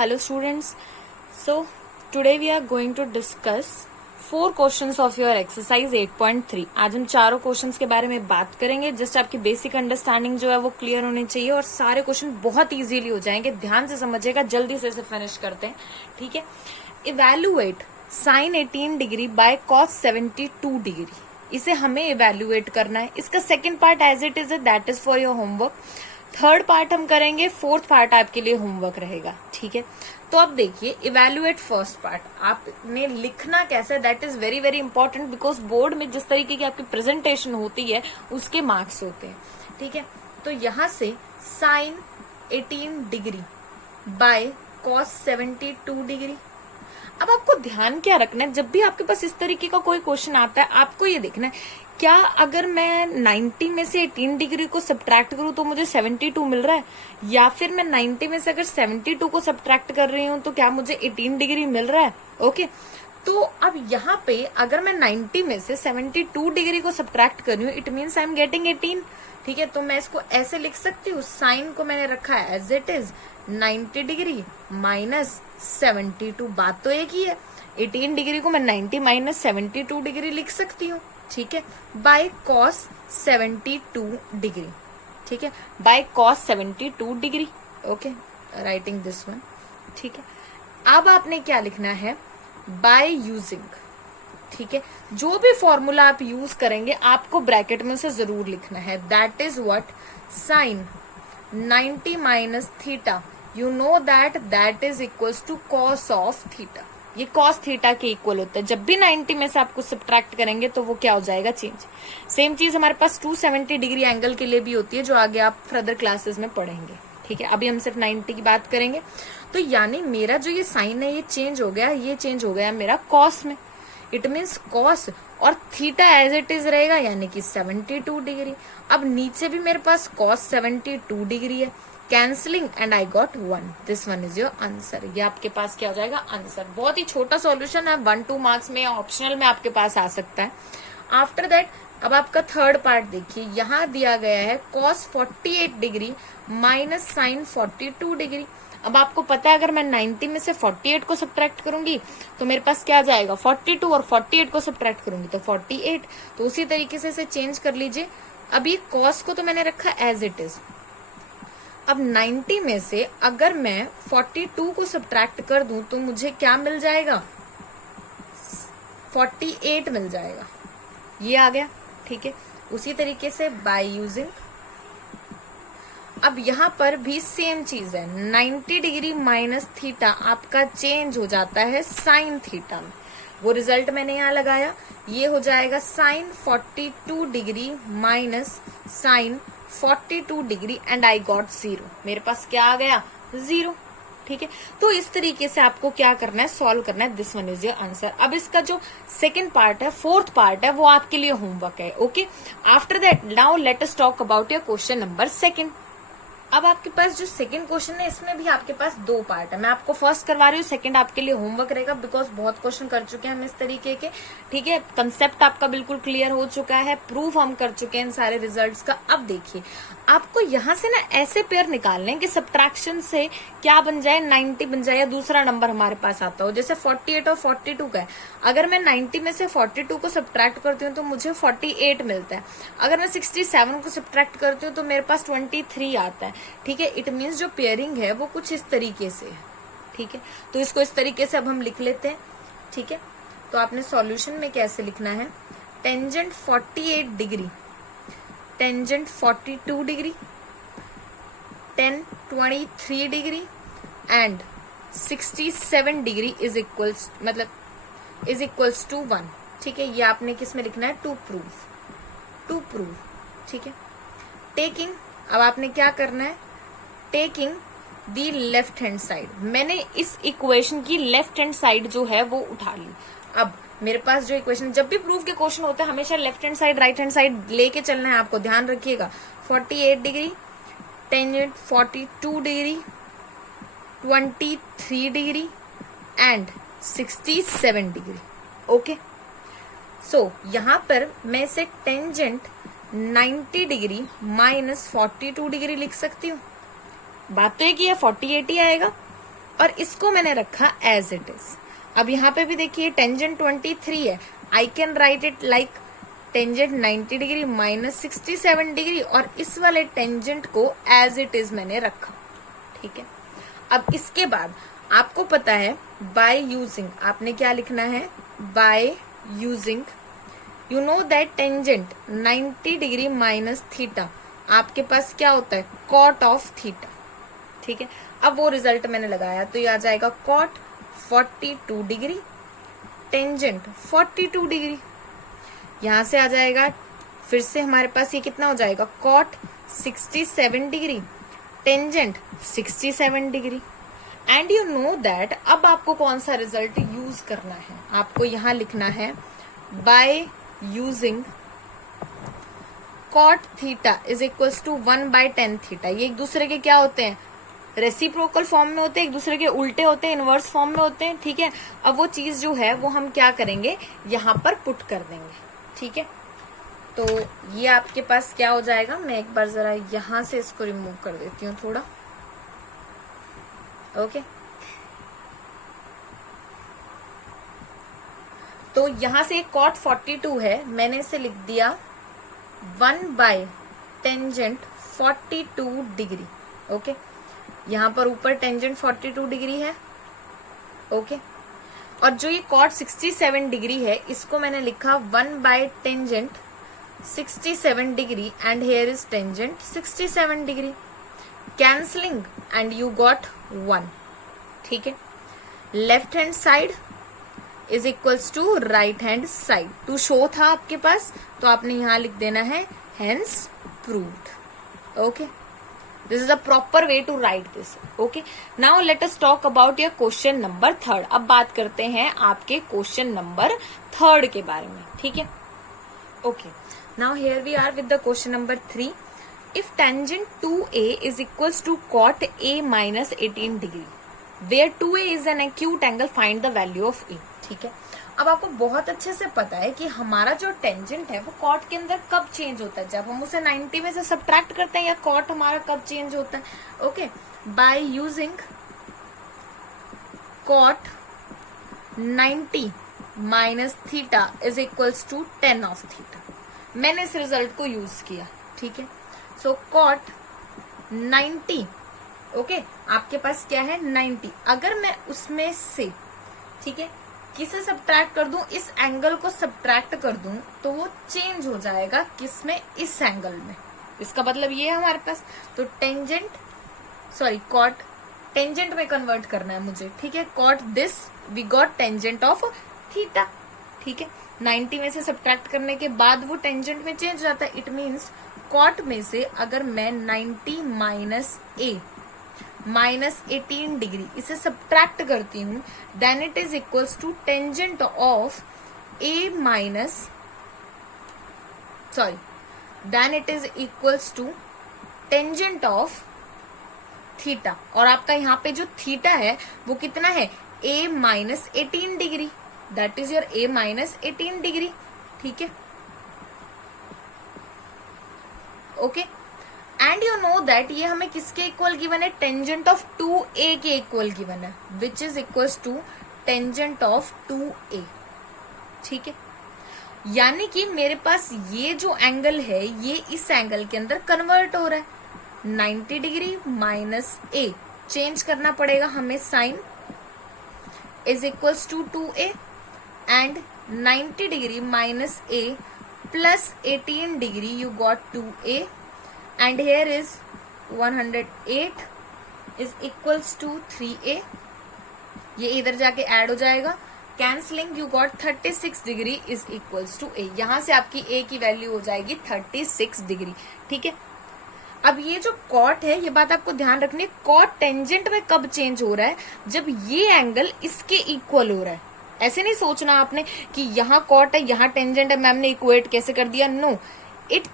Hello students. So today we are going to discuss 4 questions of your exercise 8.3. आज हम चारों questions के बारे में बात करेंगे. जस्ट आपकी बेसिक अंडरस्टैंडिंग जो है वो क्लियर होनी चाहिए और सारे क्वेश्चन बहुत इजीली हो जाएंगे. ध्यान से समझिएगा, जल्दी से इसे फिनिश करते हैं. ठीक है. Evaluate sine 18 degree by cos 72 degree. इसे हमें इवेल्युएट करना है. इसका second part as it is that is for your homework. Third part हम करेंगे, फोर्थ पार्ट आपके लिए होमवर्क रहेगा. ठीक है. तो अब देखिए, इवेल्युएट फर्स्ट पार्ट आपने लिखना कैसे, that is very very important because board में जिस तरीके की आपकी प्रेजेंटेशन होती है उसके मार्क्स होते हैं. ठीक है. तो यहां से sine 18 degree by cos 72 degree. अब आपको ध्यान क्या रखना है, जब भी आपके पास इस तरीके का कोई क्वेश्चन आता है आपको ये देखना है, क्या अगर मैं 90 में से 18 डिग्री को सब्ट्रैक्ट करूं तो मुझे 72 मिल रहा है, या फिर मैं 90 में से अगर 72 को सब्ट्रैक्ट कर रही हूं तो क्या मुझे 18 डिग्री मिल रहा है. ओके. तो अब यहाँ पे अगर मैं 90 में से 72 डिग्री को सब्ट्रैक्ट कर रही हूँ, it means I am getting 18. ठीक है. तो मैं इसको ऐसे लिख सकती हूँ, साइन को मैंने रखा है as it is 90 degree minus 72. बात तो एक ही है. 18 डिग्री को मैं 90 माइनस 72 डिग्री लिख सकती हूँ. ठीक है. Bye cos 72 degree. ठीक है. Bye cos 72 degree. Okay. Writing this one. ठीक है. अब आपने क्या लिखना है, बाय यूजिंग. ठीक है. जो भी फॉर्मूला आप यूज करेंगे आपको ब्रैकेट में उसे जरूर लिखना है. That is what, sine 90 minus theta, you know that is equals to cos of theta. ये कॉस थीटा के इक्वल होता है. जब भी 90 में से आप कुछ सब्ट्रैक्ट करेंगे तो वो क्या हो जाएगा, चेंज. सेम चीज हमारे पास 270 डिग्री एंगल के लिए भी होती है, जो आगे आप फर्दर क्लासेस में पढ़ेंगे. ठीक है. अभी हम सिर्फ 90 की बात करेंगे. तो यानी मेरा जो ये साइन है ये चेंज हो गया, ये चेंज हो गया मेरा कॉस में. इट मीन्स कॉस और थीटा एज इट इज रहेगा, यानी कि 72 डिग्री. अब नीचे भी मेरे पास कॉस 72 डिग्री है. Cancelling and I got 1. This one is your answer. ये आपके पास क्या हो जाएगा, आंसर. बहुत ही छोटा सॉल्यूशन है, 1-2 मार्क्स में ऑप्शनल में आपके पास आ सकता है. आफ्टर दैट अब आपका थर्ड पार्ट देखिए, यहां दिया गया है cos 48 degree minus sine 42 degree. अब आपको पता है अगर मैं 90 में से 48 को सब्ट्रैक्ट करूंगी तो मेरे पास क्या आ जाएगा, 42, और 48 को सब्ट्रैक्ट करूंगी तो 48. तो उसी तरीके से इसे चेंज कर लीजिए. अब ये कॉस को तो मैंने रखा एज इट इज. अब 90 में से अगर मैं 42 को सब्ट्रैक्ट कर दूं तो मुझे क्या मिल जाएगा, 48 मिल जाएगा. ये आ गया. ठीक है. उसी तरीके से बाय यूजिंग, अब यहां पर भी सेम चीज है, 90 डिग्री माइनस थीटा आपका चेंज हो जाता है साइन थीटा में. वो रिजल्ट मैंने यहां लगाया, ये हो जाएगा sine 42 degree minus sine 42 degree and I got 0. मेरे पास क्या आ गया, 0. ठीक है. तो इस तरीके से आपको क्या करना है, सॉल्व करना है. This one is your answer. अब इसका जो सेकंड पार्ट है, फोर्थ पार्ट है, वो आपके लिए होमवर्क है. Okay. After that now let us talk about your question number 2. अब आपके पास जो सेकंड क्वेश्चन है इसमें भी आपके पास 2 पार्ट है. मैं आपको फर्स्ट करवा रही हूँ, सेकंड आपके लिए होमवर्क रहेगा बिकॉज बहुत क्वेश्चन कर चुके हैं हम इस तरीके के. ठीक है. कंसेप्ट आपका बिल्कुल क्लियर हो चुका है, प्रूफ हम कर चुके हैं इन सारे रिजल्ट्स का. अब देखिए, आपको यहां से ना ऐसे पेयर निकालने कि सब्ट्रैक्शन से क्या बन जाए, 90 बन जाए या दूसरा नंबर हमारे पास आता हो. जैसे 48 और 42 का है, अगर मैं 90 में से 42 को सब्ट्रैक्ट करती हूँ तो मुझे 48 मिलता है. अगर मैं 67 को सब्ट्रैक्ट करती हूँ तो मेरे पास 23 आता है. ठीक है. इट मीन्स जो पेयरिंग है वो कुछ इस तरीके से है. ठीक है. तो इसको इस तरीके से अब हम लिख लेते हैं. ठीक है. तो आपने सॉल्यूशन में कैसे लिखना है, tangent 48 degree, tangent 42 degree, tan 23 degree and 67 degree is equals to 1. ठीक है. ये आपने किस में लिखना है, टू प्रूव. ठीक है. टेकिंग, अब आपने क्या करना है, taking the left hand side. मैंने इस इक्वेशन की लेफ्ट हैंड साइड जो है वो उठा ली. अब मेरे पास जो इक्वेशन, जब भी प्रूफ के क्वेश्चन होते हैं हमेशा left hand side right hand side लेके चलना है, आपको ध्यान रखिएगा. 48 degree, tangent 42 degree, 23 degree and 67 degree. Okay. So यहां पर मैं इसे टेंजेंट 90 डिग्री माइनस 42 डिग्री लिख सकती हूँ. बात तो एक ही है, 48 ही आएगा. और इसको मैंने रखा एज इट इज। अब यहाँ पे भी देखिए टेंजेंट 23 है, I can write it like tangent 90 degree minus 67 degree, और इस वाले टेंजेंट को एज इट इज मैंने रखा। ठीक है, अब इसके बाद आपको पता है बाय यूजिंग, आपने क्या लिखना है, by using you know that tangent 90 degree minus theta आपके पास क्या होता है, कॉट ऑफ थीटा। ठीक है, अब वो रिजल्ट मैंने लगाया तो ये आ जाएगा कॉट 42 डिग्री टेंजेंट 42 डिग्री। यहां से आ जाएगा फिर से हमारे पास ये कितना हो जाएगा, cot 67 degree tangent 67 degree. And you know that अब आपको कौन सा रिजल्ट यूज करना है, आपको यहां लिखना है by using cot theta is equals to 1/10 theta. ये एक दूसरे के क्या होते हैं, रेसिप्रोकल फॉर्म में होते हैं, एक दूसरे के उल्टे होते हैं, इनवर्स फॉर्म में होते हैं। ठीक है, अब वो चीज जो है वो हम क्या करेंगे, यहां पर पुट कर देंगे। ठीक है, तो ये आपके पास क्या हो जाएगा, मैं एक बार जरा यहां से इसको रिमूव कर देती हूँ थोड़ा। ओके, तो यहां से कॉट 42 है, मैंने इसे लिख दिया 1/टेंजेंट 42 डिग्री। ओके, यहां पर ऊपर टेंजेंट 42 डिग्री है। ओके, और जो ये कॉट 67 डिग्री है इसको मैंने लिखा 1/टेंजेंट 67 degree and here is tangent 67 degree, cancelling and you got 1। ठीक है, left hand side is equals to right hand side, to show था आपके पास तो आपने यहां लिख देना है hence proved. Okay, this is a proper way to write this. Okay, now let us talk about your question number 3। अब बात करते हैं आपके क्वेश्चन नंबर 3 के बारे में। ठीक है, okay, now here we are with the question number 3। If tangent 2a is equals to cot a minus 18 degree where 2a is an acute angle, find the value of a। ठीक है, अब आपको बहुत अच्छे से पता है कि हमारा जो टेंजेंट है वो कॉट के अंदर कब चेंज होता है, जब हम उसे 90 में से सब्ट्रैक्ट करते हैं, या कॉट हमारा कब चेंज होता है। Okay, by using cot 90 minus theta is equals to 10 of theta, मैंने इस रिजल्ट को यूज किया। ठीक है, सो कॉट 90, ओके, आपके पास क्या है 90, अगर मैं उसमें से, ठीक है, किसे सब्ट्रैक्ट कर दूं, इस एंगल को सब्ट्रैक्ट कर दूं तो वो चेंज हो जाएगा किसमें, इस एंगल में। इसका मतलब ये है हमारे पास, तो टेंजेंट सॉरी कॉट टेंजेंट में कन्वर्ट करना है मुझे। ठीक है, cot this we got tangent of theta. ठीक है, 90 में से सब्ट्रैक्ट करने के बाद वो टेंजेंट में चेंज हो जाता है। इट मीन्स कॉट में से अगर मैं 90 माइनस a माइनस 18 डिग्री इसे सब्ट्रैक्ट करती हूं, then it is equals to tangent of a minus sorry then it is equals to tangent of theta, और आपका यहाँ पे जो थीटा है वो कितना है, a minus 18 degree, that is your a minus 18 degree. ठीक है, okay, and you know that ये हमें किसके इक्वल गिवन है, टेंजेंट ऑफ 2a के इक्वल गिवन है, which is equals to tangent of 2a। ठीक है, यानी कि मेरे पास ये जो एंगल है ये इस एंगल के अंदर कन्वर्ट हो रहा है। 90 डिग्री माइनस a चेंज करना पड़ेगा हमें, sine is equals to 2a and 90 degree minus a plus 18 degree you got 2a and here is 108 is equals to 3a, ये इधर जाके ऐड हो जाएगा, cancelling you got 36 degree is equals to a, यहां से आपकी a की value हो जाएगी 36 डिग्री। ठीक है, अब ये जो कॉट है, ये बात आपको ध्यान रखनी है, कॉट टेंजेंट में कब चेंज हो रहा है, जब ये एंगल इसके इक्वल हो रहा है। ऐसे नहीं सोचना आपने कि यहाँ कॉट है यहाँ टेंजेंट है, मैम ने इक्वेट कैसे कर दिया, नो, इट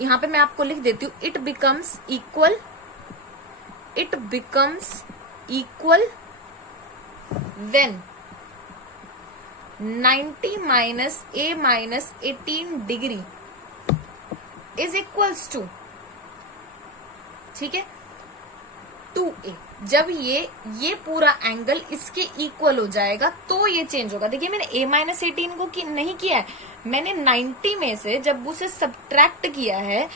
यहाँ पे मैं आपको लिख देती हूँ, it becomes equal when 90 minus a minus 18 degree is equals to, ठीक है, 2 ए। जब ये पूरा एंगल इसके इक्वल हो जाएगा तो ये चेंज होगा। देखिए मैंने a माइनस 18 को नहीं किया है, मैंने 90 में से जब उसे सब्ट्रैक्ट किया है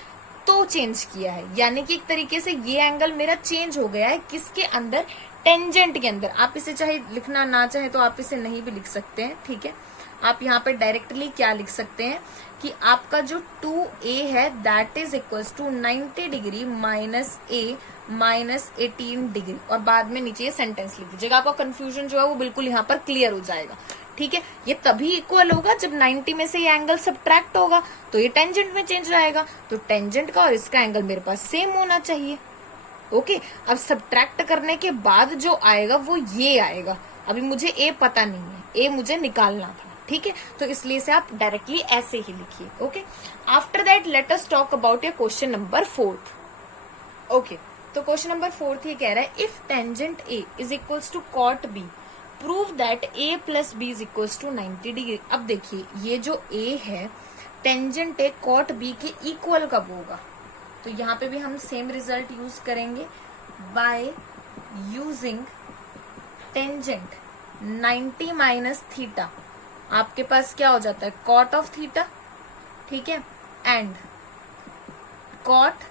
तो चेंज किया है। यानी कि एक तरीके से ये एंगल मेरा चेंज हो गया है किसके अंदर, टेंजेंट के अंदर। आप इसे चाहे लिखना ना चाहे तो आप इसे नहीं भी लिख सकते हैं, ठीक है। आप यहाँ पे डायरेक्टली क्या लिख सकते हैं कि आपका जो 2a है that is equals to 90 degree minus a minus 18 degree, और बाद में नीचे ये सेंटेंस लिख दीजिएगा। आपका कंफ्यूजन जो है वो बिल्कुल यहाँ पर क्लियर हो जाएगा, ठीक है। ये तभी इक्वल होगा जब 90 में से ये एंगल सब्ट्रैक्ट होगा तो ये टेंजेंट में चेंज आएगा। तो टेंजेंट का और इसका एंगल मेरे पास सेम होना चाहिए, ओके। अब सब्ट्रैक्ट करने के बाद जो आएगा वो ये आएगा। अभी मुझे ए पता नहीं है, ए मुझे निकालना था, ठीक है। तो इसलिए से आप डायरेक्टली ऐसे ही लिखिए, okay. After that let us talk about your question number 4, okay. तो क्वेश्चन नंबर 4 ये कह रहा है if tangent A is equals to cot B prove that a plus B is equals to 90 degree. अब देखिए ये जो a है टेंजेंट ए कॉट बी के इक्वल कब होगा, तो यहाँ पे भी हम सेम रिजल्ट यूज करेंगे by using tangent 90 minus theta. आपके पास क्या हो जाता है, कॉट ऑफ थीटा, ठीक है, and cot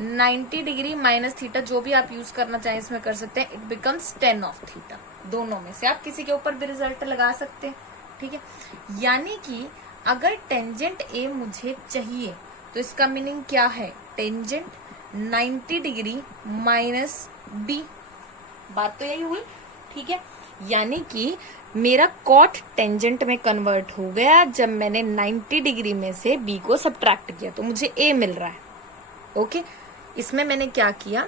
90 degree minus theta, जो भी आप यूज करना चाहें इसमें कर सकते हैं। It becomes 10 of theta. दोनों में से आप किसी के ऊपर भी रिजल्ट लगा सकते हैं, ठीक है। यानी कि अगर टेंजेंट ए मुझे चाहिए तो इसका मीनिंग क्या है, टेंजेंट 90 डिग्री माइनस बी। बात तो यही हुई, ठीक है। यानी कि मेरा कॉट टेंजेंट में कन्वर्ट हो गया जब मैंने 90 डिग्री में से बी को सब्ट्रैक्ट किया, तो मुझे ए मिल रहा है, ओके। इसमें मैंने क्या किया,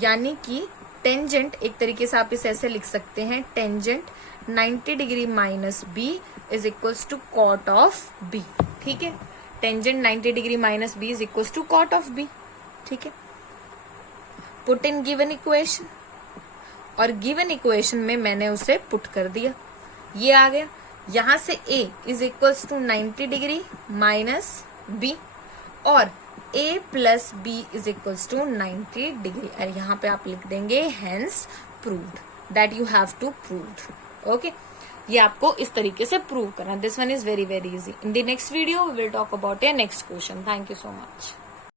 यानी कि टेंजेंट एक तरीके से आप इसे ऐसे लिख सकते हैं, tangent 90 degree minus B is equals to cot of B, ठीक है। Tangent 90 degree minus B is equals to cot of B, ठीक है। पुट इन गिवन इक्वेशन, और गिवन इक्वेशन में मैंने उसे पुट कर दिया, ये आ गया। यहां से a is equals to 90 degree minus B और a plus B is equals to 90 degree, और यहाँ पे आप लिख देंगे hence proved, that you have to prove, okay. ये आपको इस तरीके से प्रूव करना। This one is very very easy. In the next video we will talk about your next question. Thank you so much.